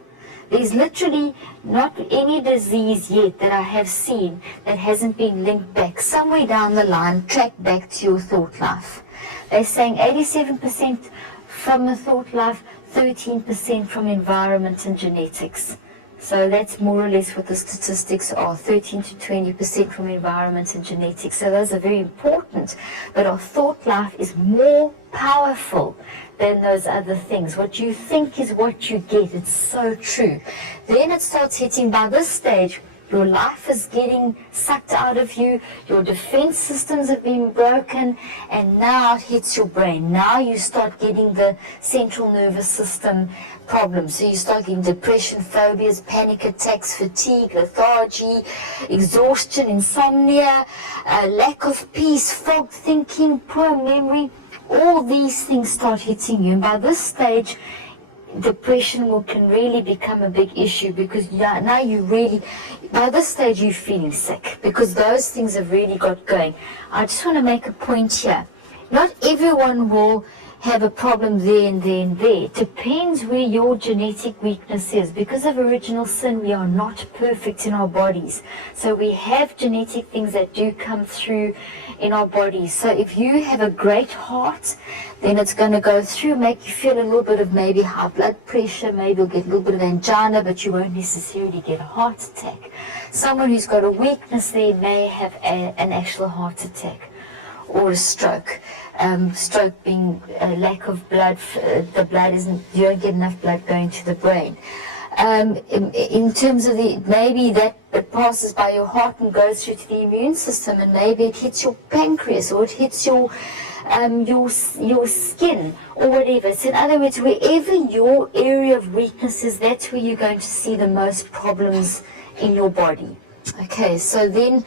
There's literally not any disease yet that I have seen that hasn't been linked back somewhere down the line, tracked back to your thought life. They're saying 87% from the thought life, 13% from environment and genetics. So that's more or less what the statistics are, 13 to 20% from environment and genetics. So those are very important, but our thought life is more powerful than those other things. What you think is what you get. It's so true. Then it starts hitting by this stage. Your life is getting sucked out of you, your defense systems have been broken, and now it hits your brain. Now you start getting the central nervous system problems. So you start getting depression, phobias, panic attacks, fatigue, lethargy, exhaustion, insomnia, lack of peace, fog thinking, poor memory. All these things start hitting you. And by this stage, depression can really become a big issue, because now you really, by this stage you're feeling sick because those things have really got going. I just want to make a point here. Not everyone will have a problem there and there and there. It depends where your genetic weakness is. Because of original sin, we are not perfect in our bodies. So we have genetic things that do come through in our bodies. So if you have a great heart, then it's going to go through, make you feel a little bit of maybe high blood pressure, maybe you'll get a little bit of angina, but you won't necessarily get a heart attack. Someone who's got a weakness there may have an actual heart attack or a stroke. Stroke being a lack of blood, the blood isn't, you don't get enough blood going to the brain. In terms of maybe that it passes by your heart and goes through to the immune system, and maybe it hits your pancreas or it hits your skin or whatever. So in other words, wherever your area of weakness is, that's where you're going to see the most problems in your body. Okay, so then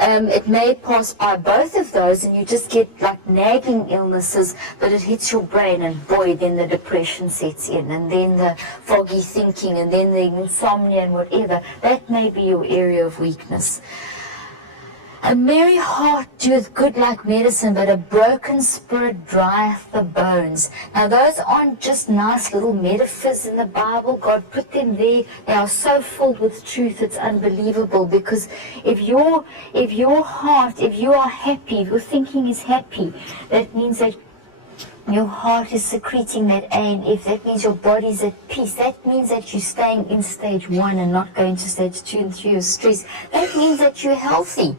it may pass by both of those and you just get like nagging illnesses, but it hits your brain, and boy, then the depression sets in, and then the foggy thinking, and then the insomnia and whatever. That may be your area of weakness. A merry heart doeth good like medicine, but a broken spirit drieth the bones. Now those aren't just nice little metaphors in the Bible. God put them there. They are so filled with truth, it's unbelievable. Because if your heart, if you are happy, if your thinking is happy, that means that your heart is secreting that A and F. That means your body's at peace. That means that you're staying in stage 1 and not going to stage 2 and 3 of stress. That means that you're healthy.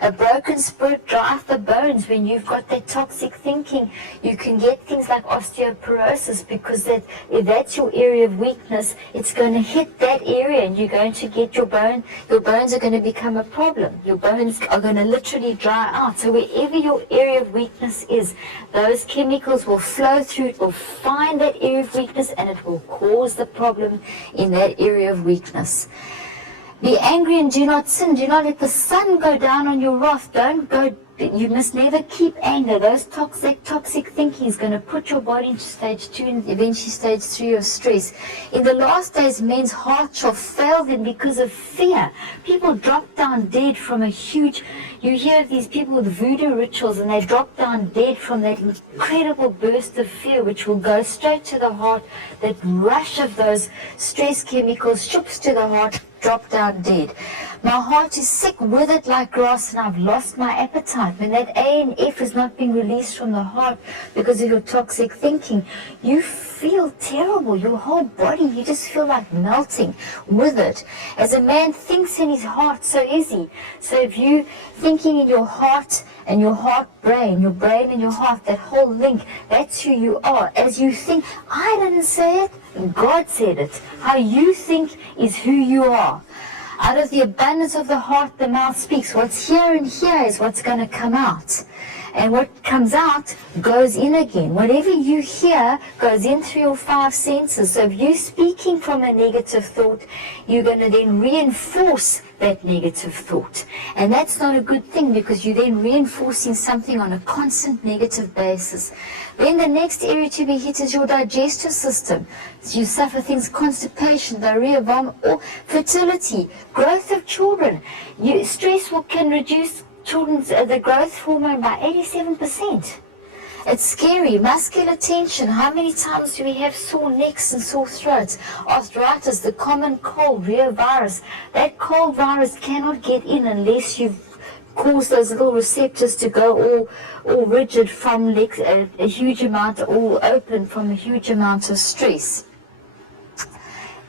A broken spirit drieth the bones. When you've got that toxic thinking, you can get things like osteoporosis, because if that's your area of weakness, it's going to hit that area and you're going to get your bones are going to become a problem. Your bones are going to literally dry out. So wherever your area of weakness is, those chemicals will flow through, it will find that area of weakness, and it will cause the problem in that area of weakness. Be angry and do not sin. Do not let the sun go down on your wrath. You must never keep anger. Those toxic thinking is going to put your body into stage 2 and eventually stage 3 of stress. In the last days, men's hearts shall fail them because of fear. People drop down dead from you hear of these people with voodoo rituals, and they drop down dead from that incredible burst of fear, which will go straight to the heart. That rush of those stress chemicals ships to the heart, drop down dead. My heart is sick, withered like grass, and I've lost my appetite. When that A and F is not being released from the heart because of your toxic thinking, you feel terrible. Your whole body, you just feel like melting, withered. As a man thinks in his heart, so is he. So if you thinking in your heart and your brain and your heart, that whole link, that's who you are. As you think, I didn't say it, God said it. How you think is who you are. Out of the abundance of the heart, the mouth speaks. What's here and here is what's going to come out. And what comes out goes in again. Whatever you hear goes in through your 5 senses. So if you're speaking from a negative thought, you're going to then reinforce that negative thought. And that's not a good thing, because you're then reinforcing something on a constant negative basis. Then the next area to be hit is your digestive system. So you suffer things, constipation, diarrhea, vomit, or fertility, growth of children. Stress can reduce children's the growth hormone by 87%. It's scary. Muscular tension. How many times do we have sore necks and sore throats? Arthritis, the common cold, reovirus. That cold virus cannot get in unless you've caused those little receptors to go all rigid from a huge amount, all open from a huge amount of stress.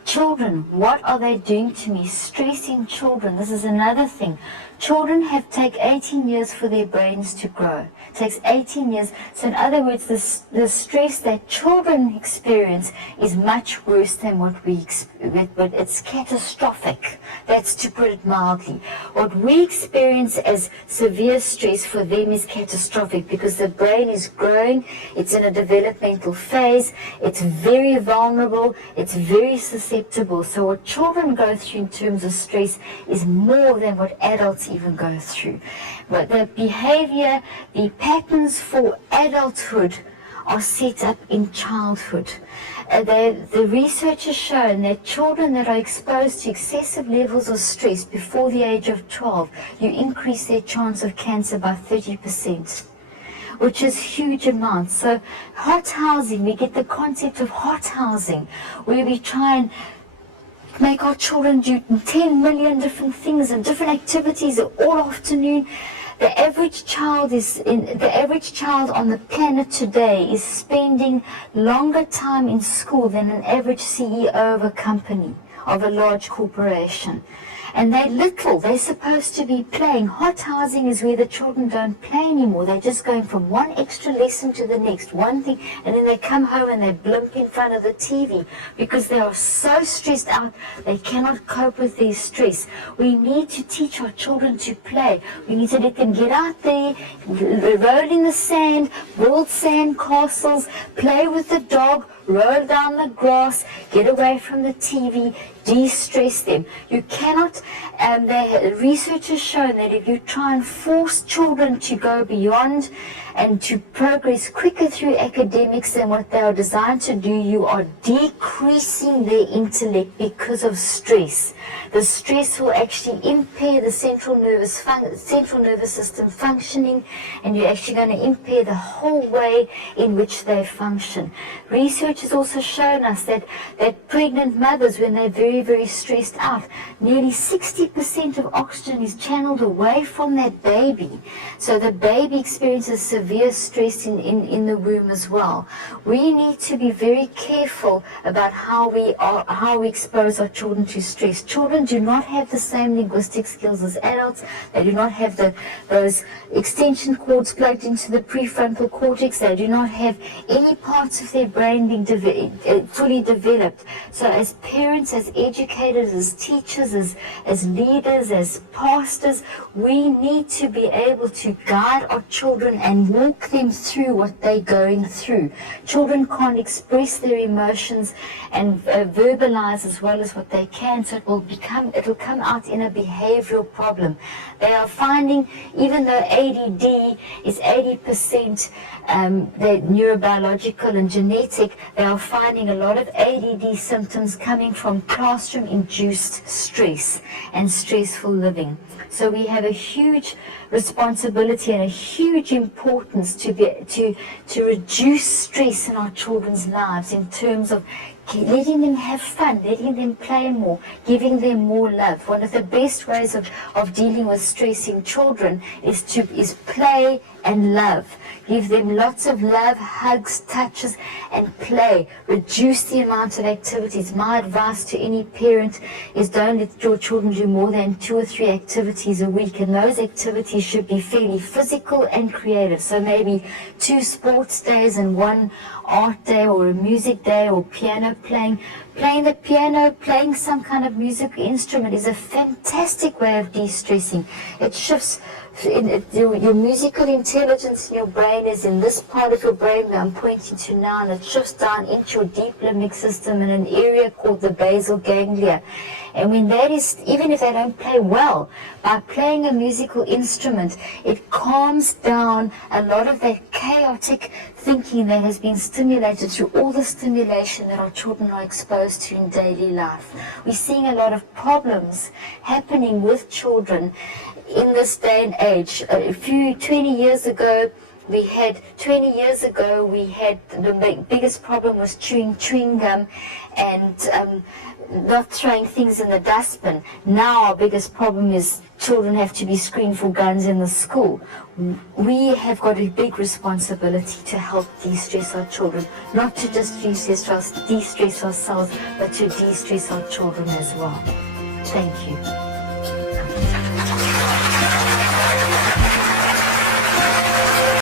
Children, what are they doing to me? Stressing children. This is another thing. Children take 18 years for their brains to grow. It takes 18 years. So in other words, the stress that children experience is much worse than what we experience, but it's catastrophic. That's to put it mildly. What we experience as severe stress for them is catastrophic, because the brain is growing, it's in a developmental phase, it's very vulnerable, it's very susceptible. So what children go through in terms of stress is more than what adults even go through. But the behavior, the patterns for adulthood are set up in childhood. The research has shown that children that are exposed to excessive levels of stress before the age of 12, you increase their chance of cancer by 30%. Which is huge amounts. So hot housing, we get the concept of hot housing, where we try and make our children do 10 million different things and different activities all afternoon. The average child on the planet today is spending longer time in school than an average CEO of a company, of a large corporation. And they're supposed to be playing. Hot housing is where the children don't play anymore. They're just going from one extra lesson to the next, one thing, and then they come home and they blimp in front of the TV because they are so stressed out, they cannot cope with their stress. We need to teach our children to play. We need to let them get out there, roll in the sand, build sand castles, play with the dog, roll down the grass, get away from the TV, de-stress them. You cannot, the research has shown that if you try and force children to go beyond and to progress quicker through academics than what they are designed to do, you are decreasing their intellect because of stress. The stress will actually impair the central nervous system functioning, and you're actually going to impair the whole way in which they function. Research has also shown us that pregnant mothers, when they're very, very stressed out, nearly 60% of oxygen is channeled away from that baby. So the baby experiences severe stress in the womb as well. We need to be very careful about how we expose our children to stress. Children do not have the same linguistic skills as adults. They do not have those extension cords plugged into the prefrontal cortex. They do not have any parts of their brain being fully developed. So as parents, as educators, as teachers, as leaders, as pastors, we need to be able to guide our children and walk them through what they're going through. Children can't express their emotions and verbalize as well as what they can, so it'll come out in a behavioral problem. They are finding, even though ADD is 80% they're neurobiological and genetic, they are finding a lot of ADD symptoms coming from classroom-induced stress and stressful living. So we have a huge responsibility and a huge importance to reduce stress in our children's lives in terms of letting them have fun, letting them play more, giving them more love. One of the best ways of dealing with stress in children is play and love. Give them lots of love, hugs, touches, and play. Reduce the amount of activities. My advice to any parent is don't let your children do more than 2 or 3 activities a week, and those activities should be fairly physical and creative. So maybe 2 sports days and 1 art day or a music day, or piano playing. Playing the piano, playing some kind of musical instrument is a fantastic way of de-stressing. It shifts Your musical intelligence in your brain is in this part of your brain that I'm pointing to now, and it shifts down into your deep limbic system in an area called the basal ganglia. And when that is, even if they don't play well, by playing a musical instrument, it calms down a lot of that chaotic thinking that has been stimulated through all the stimulation that our children are exposed to in daily life. We're seeing a lot of problems happening with children in this day and age. 20 years ago, we had the biggest problem was chewing gum and not throwing things in the dustbin. Now our biggest problem is children have to be screened for guns in the school. We have got a big responsibility to help de-stress our children, not to just de-stress ourselves, but to de-stress our children as well. Thank you.